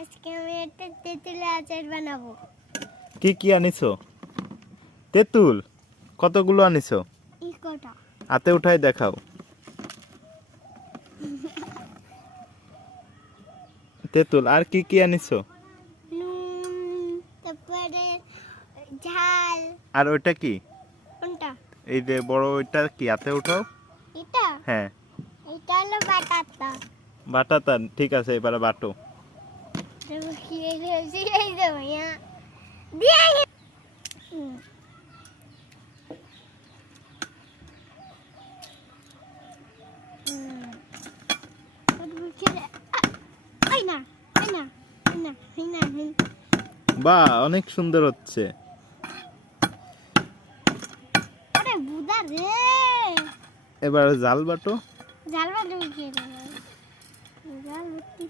আজকে আমি একটা তেঁতুলের আচার বানাবো। কি কি আনিছো? তেঁতুল কতগুলো আনিছো? কটা? হাতে উঠাই দেখাও। তেঁতুল আর কি কি আনিছো? নুন, তারপরে ঝাল। আর ওইটা কি? কোনটা? এই যে বড় ওইটা কি? হাতে উঠাও। এটা? হ্যাঁ, এটা হলো বাটাটা। বাটাটা ঠিক আছে, এবারে বাটো। তারপর কি হয়েছে এই যে ভাইয়া দিয়ে বাহ, অনেক সুন্দর হচ্ছে। আরে বুদা রে, এবার জাল বাটো। জাল বাটু কি রে, জাল বাটু